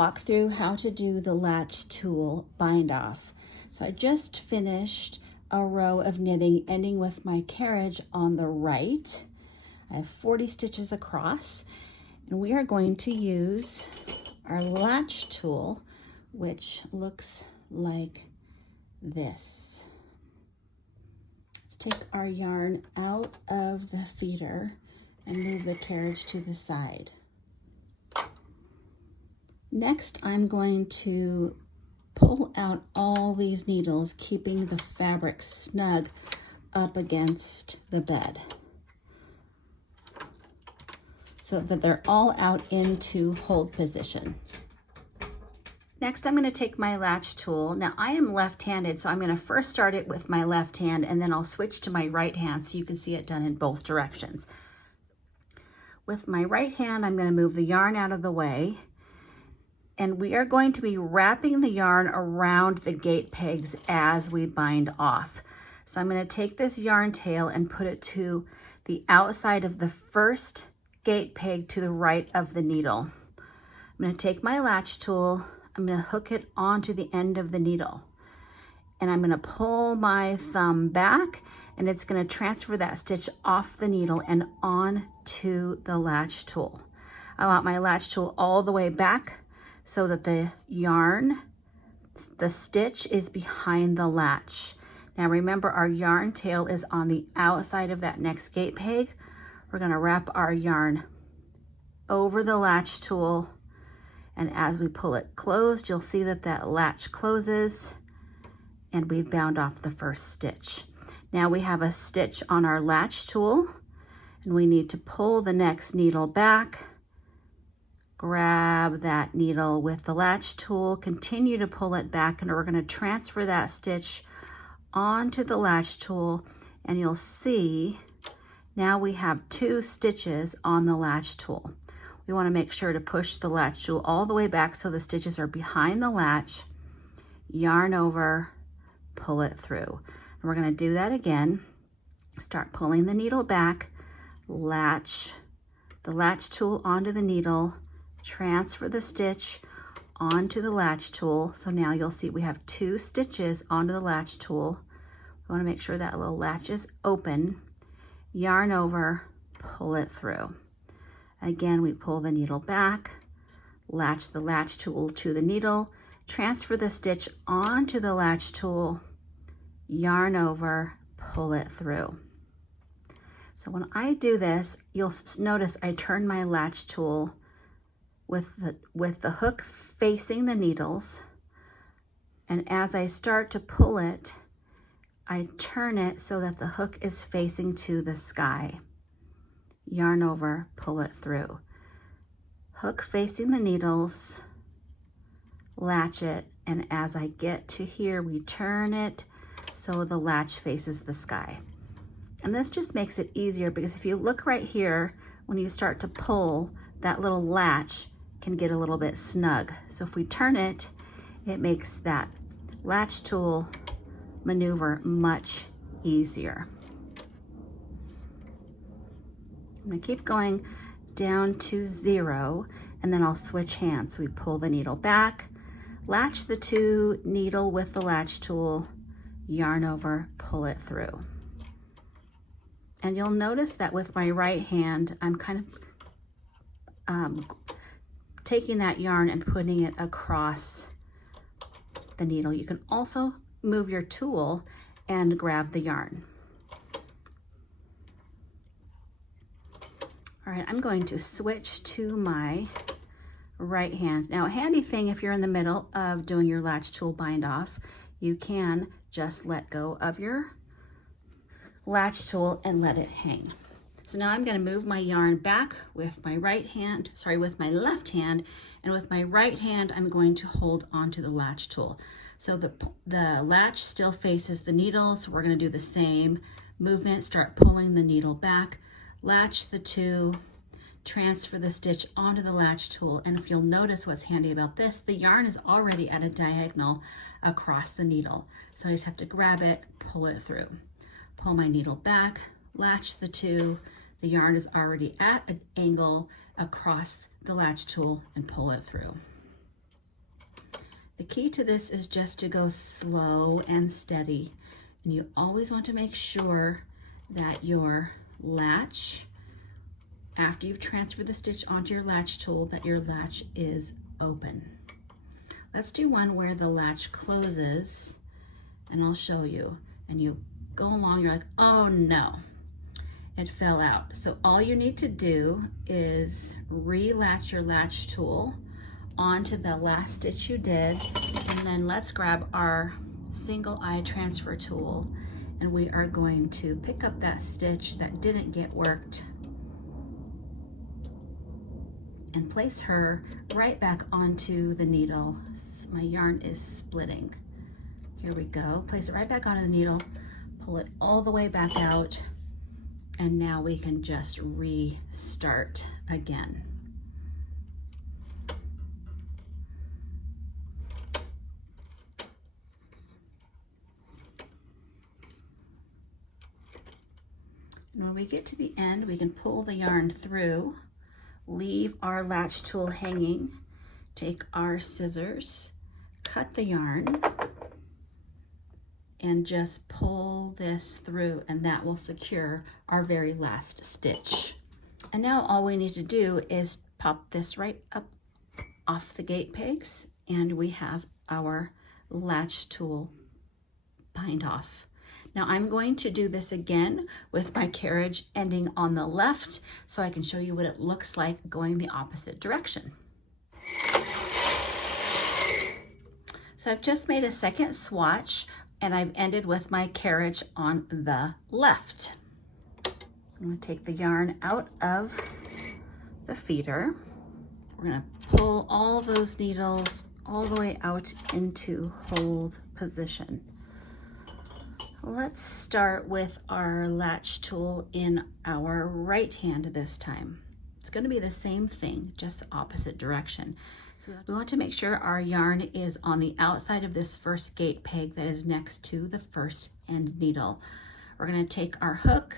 walk through how to do the latch tool bind off. So I just finished a row of knitting ending with my carriage on the right. I have 40 stitches across, and we are going to use our latch tool, which looks like this. Let's take our yarn out of the feeder and move the carriage to the side. Next, I'm going to pull out all these needles, keeping the fabric snug up against the bed so that they're all out into hold position. Next, I'm going to take my latch tool. Now, I am left-handed, so I'm going to first start it with my left hand, and then I'll switch to my right hand so you can see it done in both directions. With my right hand, I'm going to move the yarn out of the way, and we are going to be wrapping the yarn around the gate pegs as we bind off. So I'm going to take this yarn tail and put it to the outside of the first gate peg to the right of the needle. I'm going to take my latch tool, I'm going to hook it onto the end of the needle, and I'm going to pull my thumb back, and it's going to transfer that stitch off the needle and onto the latch tool. I want my latch tool all the way back so that the yarn, the stitch is behind the latch. Now remember, our yarn tail is on the outside of that next gate peg. We're going to wrap our yarn over the latch tool, and as we pull it closed, you'll see that that latch closes and we've bound off the first stitch. Now we have a stitch on our latch tool, and we need to pull the next needle back, grab that needle with the latch tool, continue to pull it back, and we're going to transfer that stitch onto the latch tool, and you'll see now we have 2 stitches on the latch tool. We want to make sure to push the latch tool all the way back so the stitches are behind the latch, yarn over, pull it through. And we're going to do that again. Start pulling the needle back, latch the latch tool onto the needle, transfer the stitch onto the latch tool. So now you'll see we have 2 stitches onto the latch tool. We want to make sure that little latch is open, yarn over, pull it through. Again, we pull the needle back, latch the latch tool to the needle, transfer the stitch onto the latch tool, yarn over, pull it through. So when I do this, you'll notice I turn my latch tool with the hook facing the needles, and as I start to pull it, I turn it so that the hook is facing to the sky. Yarn over, pull it through. Hook facing the needles, latch it, and as I get to here, we turn it so the latch faces the sky. And this just makes it easier because if you look right here, when you start to pull, that little latch can get a little bit snug. So if we turn it, it makes that latch tool maneuver much easier. I'm going to keep going down to 0, and then I'll switch hands. So we pull the needle back, latch the 2 needle with the latch tool, yarn over, pull it through. And you'll notice that with my right hand, I'm kind of taking that yarn and putting it across the needle. You can also move your tool and grab the yarn. All right, I'm going to switch to my right hand. Now, a handy thing if you're in the middle of doing your latch tool bind off, you can just let go of your latch tool and let it hang. So now I'm going to move my yarn back with my with my left hand, and with my right hand I'm going to hold onto the latch tool. So the latch still faces the needle, so we're going to do the same movement. Start pulling the needle back, latch the 2, transfer the stitch onto the latch tool, and if you'll notice what's handy about this, the yarn is already at a diagonal across the needle. So I just have to grab it, pull it through. Pull my needle back, latch the 2, the yarn is already at an angle across the latch tool, and pull it through. The key to this is just to go slow and steady. And you always want to make sure that your latch, after you've transferred the stitch onto your latch tool, that your latch is open. Let's do one where the latch closes, and I'll show you. And you go along, you're like, oh no, it fell out. So all you need to do is re-latch your latch tool onto the last stitch you did, and then let's grab our single eye transfer tool, and we are going to pick up that stitch that didn't get worked and place her right back onto the needle. My yarn is splitting. Here we go. Place it right back onto the needle, pull it all the way back out, and now we can just restart again. And when we get to the end, we can pull the yarn through, leave our latch tool hanging, take our scissors, cut the yarn, and just pull this through, and that will secure our very last stitch. And now all we need to do is pop this right up off the gate pegs, and we have our latch tool bind off. Now I'm going to do this again with my carriage ending on the left so I can show you what it looks like going the opposite direction. So I've just made a second swatch, and I've ended with my carriage on the left. I'm going to take the yarn out of the feeder. We're going to pull all those needles all the way out into hold position. Let's start with our latch tool in our right hand this time. It's going to be the same thing, just the opposite direction. So we want to make sure our yarn is on the outside of this first gate peg that is next to the first end needle. We're going to take our hook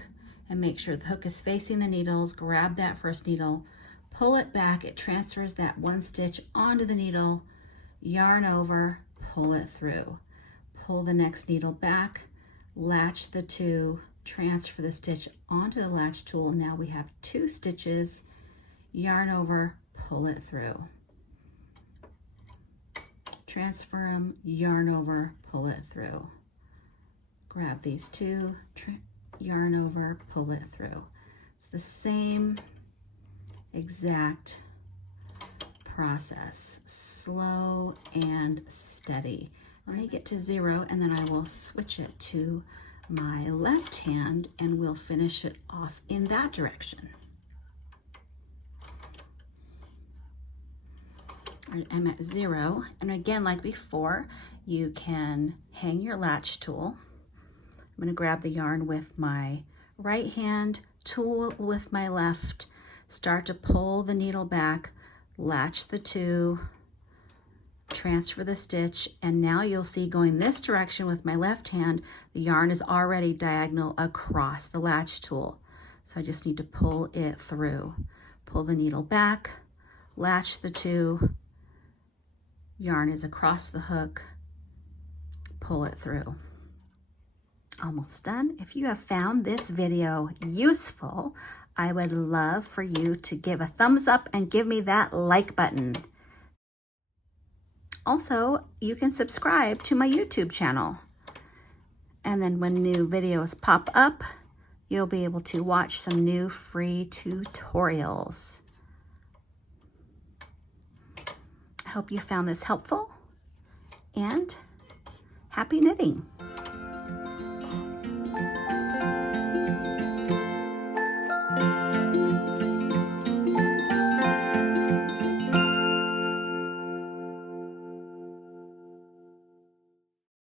and make sure the hook is facing the needles, grab that first needle, pull it back, it transfers that one stitch onto the needle, yarn over, pull it through. Pull the next needle back, latch the two, transfer the stitch onto the latch tool. Now we have 2 stitches, yarn over, pull it through. Transfer them, yarn over, pull it through. Grab these 2, yarn over, pull it through. It's the same exact process, slow and steady. Let me get to 0, and then I will switch it to my left hand and we'll finish it off in that direction. I'm at 0, and again, like before, you can hang your latch tool. I'm going to grab the yarn with my right hand, tool with my left, start to pull the needle back, latch the 2, transfer the stitch, and now you'll see going this direction with my left hand, the yarn is already diagonal across the latch tool. So I just need to pull it through. Pull the needle back, latch the 2, yarn is across the hook, pull it through. Almost done. If you have found this video useful, I would love for you to give a thumbs up and give me that like button. Also, you can subscribe to my YouTube channel. And then when new videos pop up, you'll be able to watch some new free tutorials. I hope you found this helpful, and happy knitting.